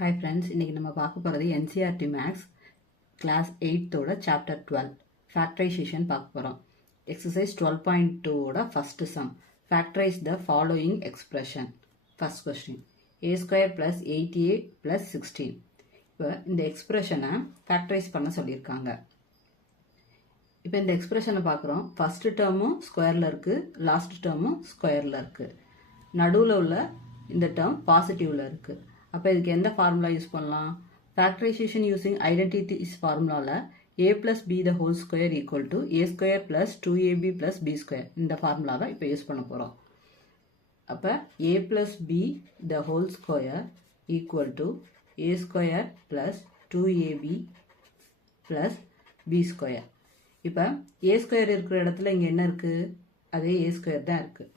Hi friends, இன்னைக்கு நம்ம பார்க்க போகிறது NCERT Maths Class 8 Chapter 12 Factorization பார்க்க போகிறோம். Exercise 12.2 first sum. Factorize the following expression. First question. A square plus 8a plus 16. இப்போ இந்த எக்ஸ்பிரஷனை ஃபேக்டரைஸ் பண்ண சொல்லியிருக்காங்க. இப்போ இந்த எக்ஸ்பிரஷனை பார்க்குறோம். ஃபர்ஸ்ட் டேர்மும் ஸ்கொயரில் இருக்குது, லாஸ்ட் டேர்மும் ஸ்கொயரில் இருக்குது. நடுவில் உள்ள இந்த டேர்ம் பாசிட்டிவில் இருக்குது. அப்போ இதுக்கு எந்த ஃபார்முலா யூஸ் பண்ணலாம்? ஃபேக்டரைசேஷன் யூஸிங் ஐடென்டிட்டிஸ் ஃபார்முலாவில் a plus b the whole square equal to a square plus 2ab plus b square இந்த ஃபார்முலாவை இப்போ யூஸ் பண்ண போகிறோம். அப்போ a plus b the whole square equal to a square plus 2ab plus b square. இப்போ a square இருக்கிற இடத்துல இங்கே என்ன இருக்குது? அதே a square தான் இருக்குது.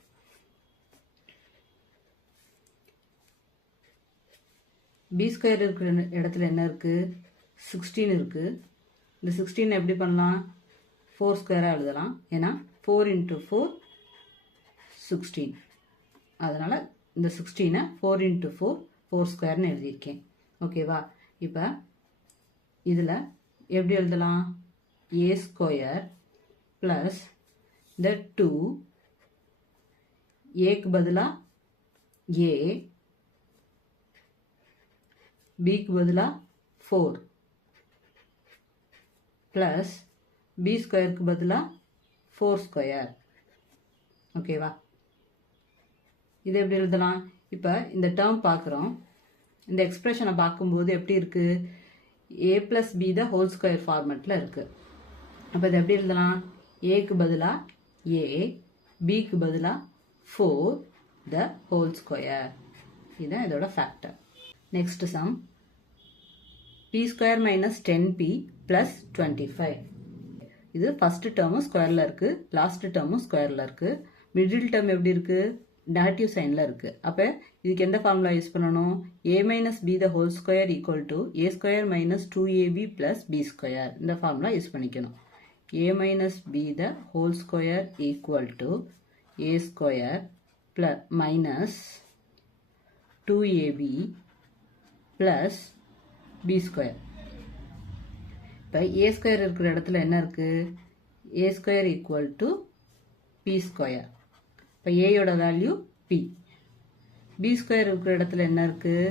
b ஸ்கொயர் இருக்கிற இடத்துல என்ன இருக்குது? 16 இருக்குது. இந்த 16 எப்படி பண்ணலாம்? 4 ஸ்கொயராக எழுதலாம். ஏன்னா 4 into 4 16. அதனால் இந்த 16 4 into 4 4 ஸ்கொயர்னு எழுதியிருக்கேன். ஓகேவா? இப்போ இதில் எப்படி எழுதலாம்? a ஸ்கொயர் ப்ளஸ் இந்த 2 ஏக்கு பதிலாக a bக்கு பதிலா 4 பிளஸ் b ஸ்கொயருக்கு பதிலா 4 ஸ்கொயர். ஓகேவா? இது எப்படி எழுதலாம்? இப்போ இந்த டேர்ம் பார்க்குறோம். இந்த எக்ஸ்பிரஷனை பார்க்கும்போது எப்படி இருக்குது? a plus b the whole square ஃபார்மெட்டில் இருக்குது. அப்போ இது எப்படி எழுதலாம்? ஏக்கு பதிலாக a, bக்கு பதிலாக 4 த ஹோல் ஸ்கொயர். இதுதான் இதோட factor. Next sum p square minus 10p plus 25. இது ஃபர்ஸ்ட் டேர்மும் ஸ்கொயரில் இருக்குது, லாஸ்ட் டேர்மும் ஸ்கொயரில் இருக்குது. மிடில் டேர்ம் எப்படி இருக்குது? நெகட்டிவ் சைனில் இருக்குது. அப்போ இதுக்கு எந்த ஃபார்முலா யூஸ் பண்ணணும்? a minus b the whole square equal to a square minus 2ab plus b square. இந்த ஃபார்முலா யூஸ் பண்ணிக்கணும். a minus b the whole square equal to a square plus minus 2ab plus b square. இப்போ a square இருக்கிற இடத்துல என்ன இருக்குது? a square equal to p square. இப்போ ஏயோட value p. b square இருக்கிற இடத்துல என்ன இருக்குது?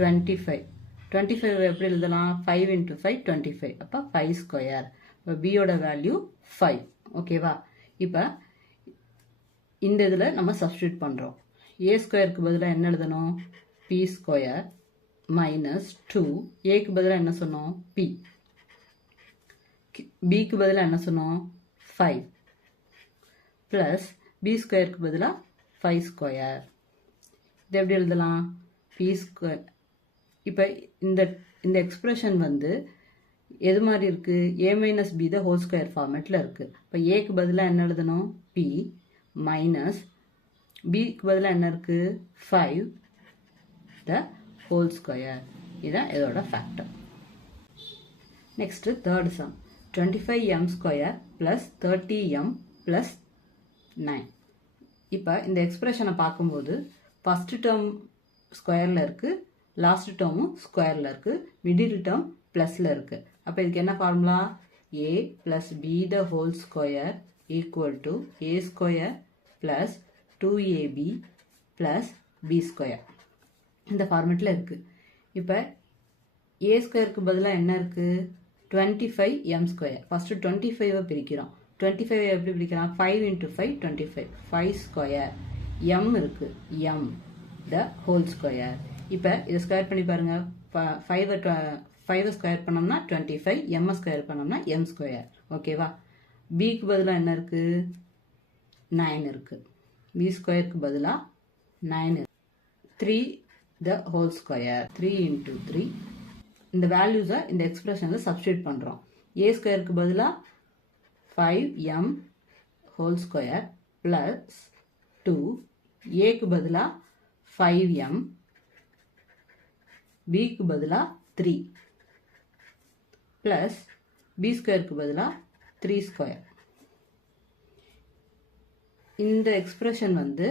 25. 25 எப்படி எழுதலாம்? 5 into 5 25. அப்போ 5 ஸ்கொயர். இப்போ பியோட வேல்யூ 5. ஓகேவா? இப்போ இந்த இதில் நம்ம சப்ஸ்டியூட் பண்ணுறோம். a ஸ்கொயருக்கு பதிலாக என்ன எழுதணும்? p square minus 2. ஏக்கு பதிலாக என்ன சொன்னோம்? p. பிக்கு பதிலாக என்ன சொன்னோம்? 5 ப்ளஸ் b ஸ்கொயருக்கு பதிலாக 5 ஸ்கொயர். இது எப்படி எழுதலாம்? p square. இப்போ இந்த எக்ஸ்பிரஷன் வந்து எது மாதிரி இருக்குது? a minus b the whole square ஃபார்மேட்டில் இருக்குது. இப்போ ஏக்கு பதிலாக என்ன எழுதணும்? p மைனஸ் பிக்கு பதிலாக என்ன இருக்குது? 5 த whole square. இதான் இதோட factor. Next third sum. 25m square plus 30m plus 9. இப்போ இந்த எக்ஸ்பிரஷனை பார்க்கும்போது ஃபர்ஸ்ட் டேர்ம் ஸ்கொயரில் இருக்குது, லாஸ்ட் டேர்மும் ஸ்கொயரில் இருக்குது, மிடில் டேர்ம் ப்ளஸில் இருக்குது. அப்போ இதுக்கு என்ன formula? a plus b the whole square equal to a square plus 2ab plus b square. இந்த ஃபார்மெட்டில் இருக்குது. இப்போ a ஸ்கொயருக்கு பதிலாக என்ன இருக்குது? 25m square. ஃபஸ்ட்டு 25 பிரிக்கிறோம். 25 எப்படி பிரிக்கிறோம்? 5 into 5 25. 5 ஸ்கொயர். m இருக்குது, m த ஹோல் ஸ்கொயர். இப்போ இதை ஸ்கொயர் பண்ணி பாருங்கள். 5 ஸ்கொயர் பண்ணோம்னா 25, m ஸ்கொயர் பண்ணோம்னா m ஸ்கொயர். ஓகேவா? பிக்கு பதிலாக என்ன இருக்குது? 9 இருக்குது. b ஸ்கொயருக்கு பதிலாக 9 இருக்குது. 3 the whole square. 3 into 3. இந்த வேல்யூஸை இந்த எக்ஸ்பிரஷனில் சப்ஸ்டியூட் பண்ணுறோம். a ஸ்கொயருக்கு பதிலாக 5m ஹோல் ஸ்கொயர் ப்ளஸ் 2, ஏக்கு பதிலாக 5m, பிக்கு பதிலாக 3 ப்ளஸ் b ஸ்கொயருக்கு பதிலாக 3 ஸ்கொயர். இந்த எக்ஸ்பிரஷன் வந்து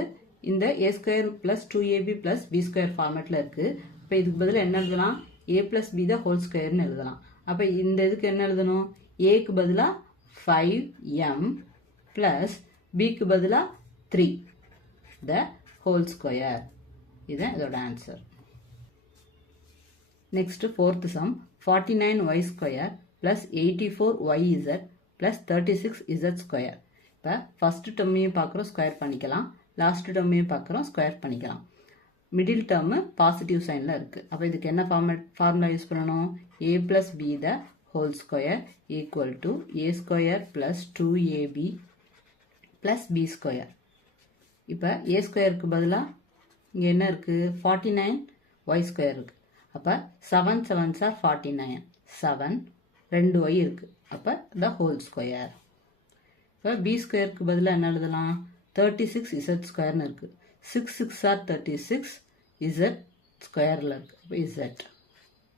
இந்த a square plus 2ab plus b square ஃபார்மேட்டில் இருக்குது. அப்போ இதுக்கு பதிலாக என்ன எழுதலாம்? a plus b the whole squareன்னு எழுதலாம். அப்போ இந்த இதுக்கு என்ன எழுதணும்? aக்கு பதிலாக 5m plus bக்கு பதிலாக 3 the whole square. இதுதான் இதோட answer. Next fourth sum 49y square plus 84yz plus 36z square. இப்போ ஃபர்ஸ்ட் டேர்மையும் பார்க்குறோம், ஸ்கொயர் பண்ணிக்கலாம். லாஸ்ட் டேர்மையும் பார்க்குறோம், ஸ்கொயர் பண்ணிக்கலாம். மிடில் டேர்மு பாசிட்டிவ் சைனில் இருக்குது. அப்போ இதுக்கு என்ன ஃபார்முலா யூஸ் பண்ணணும்? a plus b the whole square equal to a square plus 2ab plus b square. இப்போ a ஸ்கொயருக்கு பதிலாக இங்கே என்ன இருக்குது? 49y ஸ்கொயர் இருக்குது. அப்போ 7 7s are 49. 7 2y இருக்குது. அப்போ the whole square. இப்போ b ஸ்கொயருக்கு பதிலாக என்ன எழுதலாம்? 36z ஸ்கொயர்னு இருக்குது. 6 6 are 36 z ஸ்கொயரில் இருக்குது. அப்போ z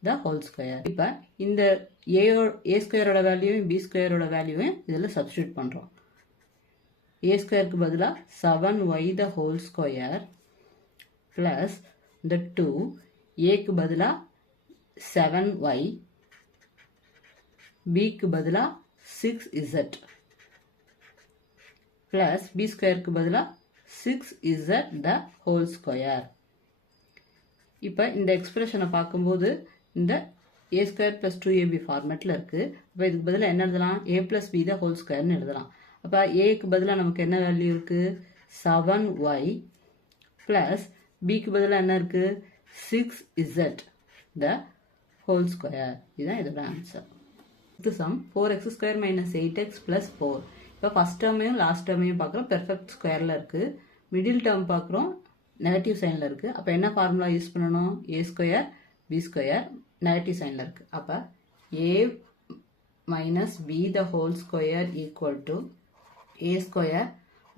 the whole square. இப்போ இந்த a ஸ்கொயரோட வேல்யூவும் b ஸ்கொயரோட வேல்யூவும் இதில் சப்ஸ்டியூட் பண்ணுறோம். a ஸ்கொயருக்கு பதிலாக 7y the whole square plus இந்த 2 aக்கு பதிலாக 7y bக்கு பதிலாக 6z plus b ஸ்கொயருக்கு பதிலாக 6z the whole square. இப்போ இந்த எக்ஸ்பிரஷனை பார்க்கும்போது இந்த a ஸ்கொயர் plus 2ab ஃபார்மேட்டில் இருக்குது. அப்போ இதுக்கு பதிலாக என்ன எழுதலாம்? a plus b the whole squareன்னு எழுதலாம். அப்போ aக்கு பதிலாக நமக்கு என்ன வேல்யூ இருக்குது? 7y plus bக்கு பதிலாக என்ன இருக்குது? 6z the whole square. இதுதான் இதோட ஆன்சர். இது some 4x square minus 8x plus 4. இப்போ ஃபஸ்ட் டேர்மையும் லாஸ்ட் டேர்மையும் பார்க்குறோம், பெர்ஃபெக்ட் ஸ்கொயரில் இருக்குது. மிடில் டேர்ம் பார்க்குறோம், நெகட்டிவ் சைனில் இருக்குது. அப்போ என்ன ஃபார்முலா யூஸ் பண்ணணும்? a square b square negative சைனில் இருக்குது. அப்போ a minus b the whole square equal to a square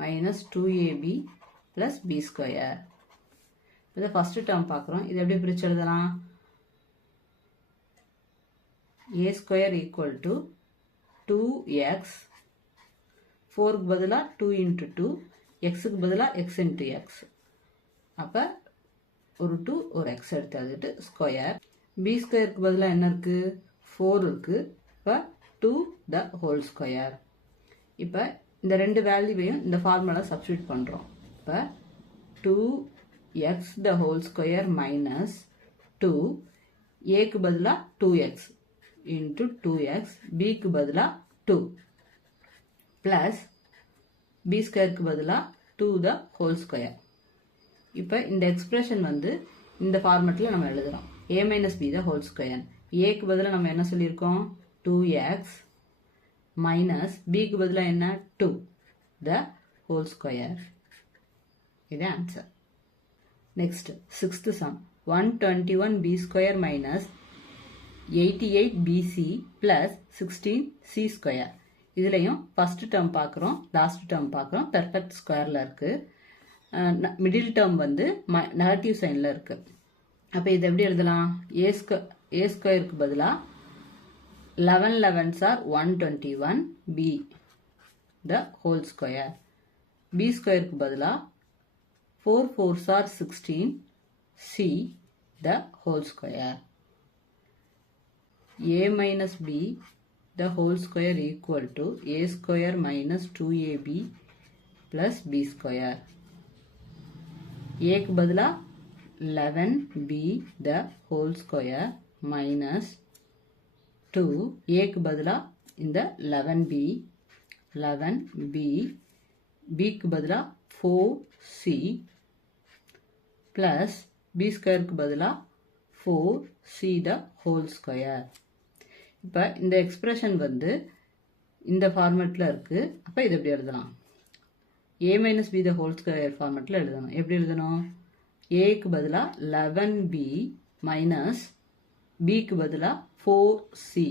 minus 2ab plus b square. இதை ஃபர்ஸ்ட் டேர்ம் பார்க்குறோம், இது எப்படி பிரித்து எழுதலாம்? a square equal to 2x, 4க்கு பதிலாக 2 into 2, எக்ஸுக்கு பதிலாக x into x. அப்போ ஒரு 2 ஒரு x எடுத்து எழுதிட்டு ஸ்கொயர். b ஸ்கொயருக்கு பதிலாக என்ன இருக்குது? 4 இருக்குது. இப்போ 2 the whole ஸ்கொயர். இப்போ இந்த ரெண்டு வேல்யூவையும் இந்த ஃபார்முலா சப்ஸ்டியூட் பண்ணுறோம். இப்போ 2x the whole square minus 2 aக்கு பதிலாக 2x into 2x, bக்கு பதிலாக 2 plus b ஸ்கொயருக்கு பதிலாக 2 the whole square. இப்போ இந்த எக்ஸ்பிரஷன் வந்து இந்த ஃபார்மேட்டில் நம்ம எழுதுகிறோம். a minus b the whole square. aக்கு பதிலாக நம்ம என்ன சொல்லியிருக்கோம்? 2x minus bக்கு பதிலாக என்ன? 2 the whole square. இது answer. Next sixth some 121b square minus 88bc plus 16c square. இதுலையும் ஃபர்ஸ்ட் டேர்ம் பார்க்குறோம், லாஸ்ட் டேர்ம் பார்க்குறோம், பெர்ஃபெக்ட் ஸ்கொயரில் இருக்குது. மிடில் டேர்ம் வந்து நெகட்டிவ் சைனில் இருக்குது. அப்போ இது எப்படி எழுதலாம்? a ஸ்கொயருக்கு பதிலாக 11 11s are 121b the whole square. b ஸ்கொயருக்கு பதிலாக 4 4s are 16 c the whole square. a minus b the whole square equal to a square minus 2ab plus b square. a க்கு பதிலா 11b the whole square minus 2, a க்கு பதிலா இந்த 11b b க்கு பதிலா 4c plus b square க்கு பதிலா 4c the whole square. இப்போ இந்த எக்ஸ்பிரஷன் வந்து இந்த ஃபார்மேட்டில் இருக்குது. அப்போ இது எப்படி எழுதலாம்? a minus b the whole square ஃபார்மேட்டில் எழுதணும். எப்படி எழுதணும்? aக்கு பதிலாக 11b minus bக்கு பதிலாக 4c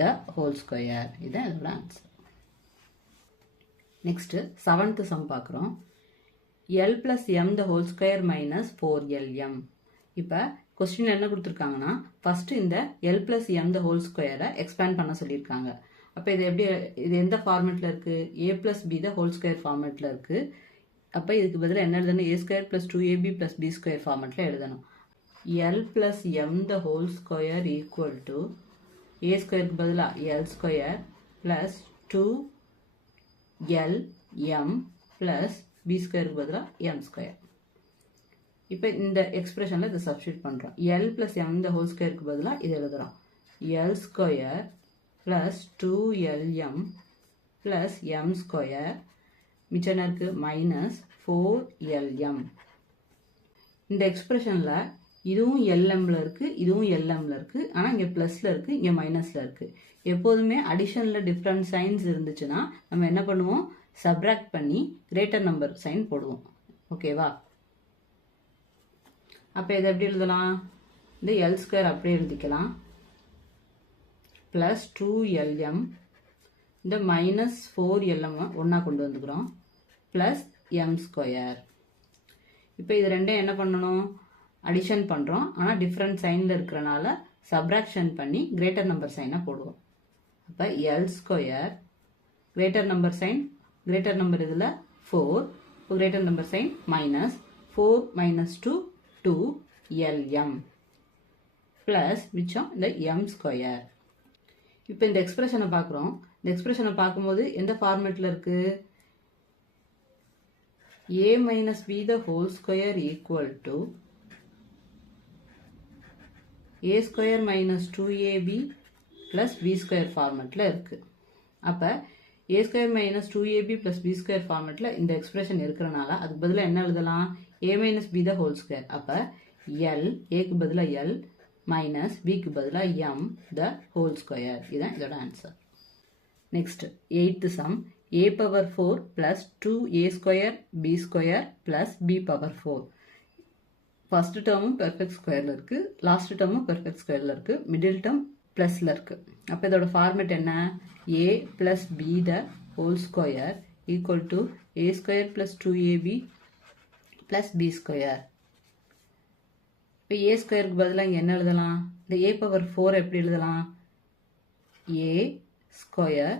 the whole square. இதுதான் இதோட ஆன்சர். நெக்ஸ்ட்டு செவன்த் சம் பார்க்குறோம். l plus m the whole square minus 4lm. இப்போ கொஸ்டின் என்ன கொடுத்துருக்காங்கன்னா ஃபஸ்ட்டு இந்த l plus m the whole square expand பண்ண சொல்லியிருக்காங்க. அப்போ இது எந்த ஃபார்மேட்டில் இருக்குது? a plus b the whole square ஃபார்மேட்டில் இருக்குது. அப்போ இதுக்கு பதிலாக என்ன எழுதணும்? a square plus 2ab plus b square ஃபார்மேட்டில் எழுதணும். L plus m the whole square equal to a square பதிலா L square plus 2 L m plus b square பதிலா m square. இப்போ இந்த எக்ஸ்பிரஷனில் இதை சப்ஸ்டியூட் பண்ணுறோம். L plus m the whole square பதிலா இது எழுதுகிறோம். L square plus 2LM plus m square மிச்சம் இருக்கு மைனஸ் 4LM. இந்த எக்ஸ்பிரஷனில் இதுவும் LMல இருக்குது, இதுவும் LMல இருக்குது. ஆனால் இங்கே ப்ளஸில் இருக்குது, இங்கே மைனஸில் இருக்குது. எப்போதுமே அடிஷனில் டிஃப்ரெண்ட் சைன்ஸ் இருந்துச்சுன்னா நம்ம என்ன பண்ணுவோம், சப்ராக்ட் பண்ணி கிரேட்டர் நம்பர் சைன் போடுவோம். ஓகேவா? அப்போ இதை எப்படி எழுதலாம், இந்த எல் ஸ்கொயர் அப்படியே எழுதிக்கலாம். ப்ளஸ் 2LM இந்த மைனஸ் 4LM ஒன்றா கொண்டு வந்துக்கிறோம். Plus m square. இப்போ இது ரெண்டையும் என்ன பண்ணணும், அடிஷன் பண்ணுறோம். ஆனால் டிஃப்ரெண்ட் சைனில் இருக்கிறனால சப்ராக்ஷன் பண்ணி கிரேட்டர் நம்பர் சைனை போடுவோம். அப்போ L square greater number sign, greater number இதில் 4, greater number sign minus 4 minus 2 2LM plus மிச்சம் இந்த m ஸ்கொயர். இப்போ இந்த எக்ஸ்பிரஷனை பார்க்குறோம். இந்த எக்ஸ்பிரஷனை பார்க்கும்போது எந்த ஃபார்மேட்டில் இருக்குது, a minus b the whole square equal to a square minus 2ab plus b square ஃபார்மேட்டில் இருக்குது. அப்போ a square minus 2ab plus b square ஃபார்மேட்டில் இந்த எக்ஸ்பிரஷன் இருக்கிறனால அதுக்கு பதிலாக என்ன எழுதலாம், a minus b the whole square. அப்போ l, aக்கு பதிலாக l மைனஸ் பிக்கு பதிலாக m the whole square. இதுதான் இதோட answer. Next 8th sum, a power 4 plus 2a square b square plus b power 4. First டேர்மும் பெர்ஃபெக்ட் ஸ்கொயரில் இருக்குது, லாஸ்ட் டேர்மும் பெர்ஃபெக்ட் ஸ்கொயரில் இருக்குது, மிடில் டேர்ம் ப்ளஸில் இருக்குது. அப்போ இதோட ஃபார்மேட் என்ன, a plus b the whole square equal to a square plus 2ab plus b square. இப்போ a ஸ்கொயருக்கு பதிலாக இங்கே என்ன எழுதலாம், இந்த a power 4 எப்படி எழுதலாம், a square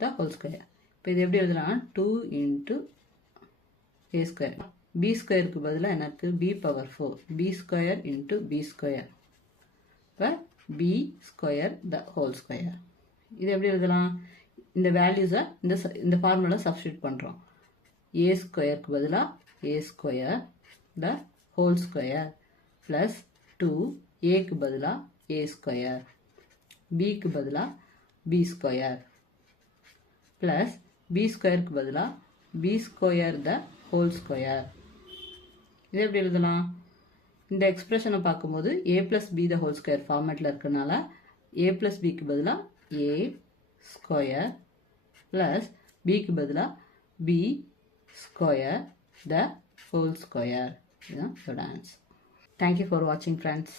the whole square. இப்போ இது எப்படி எழுதலாம், 2 into a square. b ஸ்கொயருக்கு பதிலாக என்ன இருக்குது, b power 4, b square into b square. இப்போ b square the whole square. இது எப்படி எழுதலாம், இந்த வேல்யூஸை இந்த ஃபார்முலா சப்ஸ்டியூட் பண்ணுறோம். a ஸ்கொயருக்கு பதிலாக a square the whole square plus 2 ஏக்கு பதிலாக a ஸ்கொயர், bக்கு பதிலாக b ஸ்கொயர் ப்ளஸ் b ஸ்கொயருக்கு பதிலாக b square the whole square. இது எப்படி எழுதலாம், இந்த எக்ஸ்பிரஷனை பார்க்கும்போது a plus b the whole square ஃபார்மேட்டில் இருக்கிறனால a plus bக்கு பதிலாக a ஸ்கொயர் ப்ளஸ் bக்கு பதிலாக b square the whole square. இதுதான் இதோட answer. Thank you for watching, friends.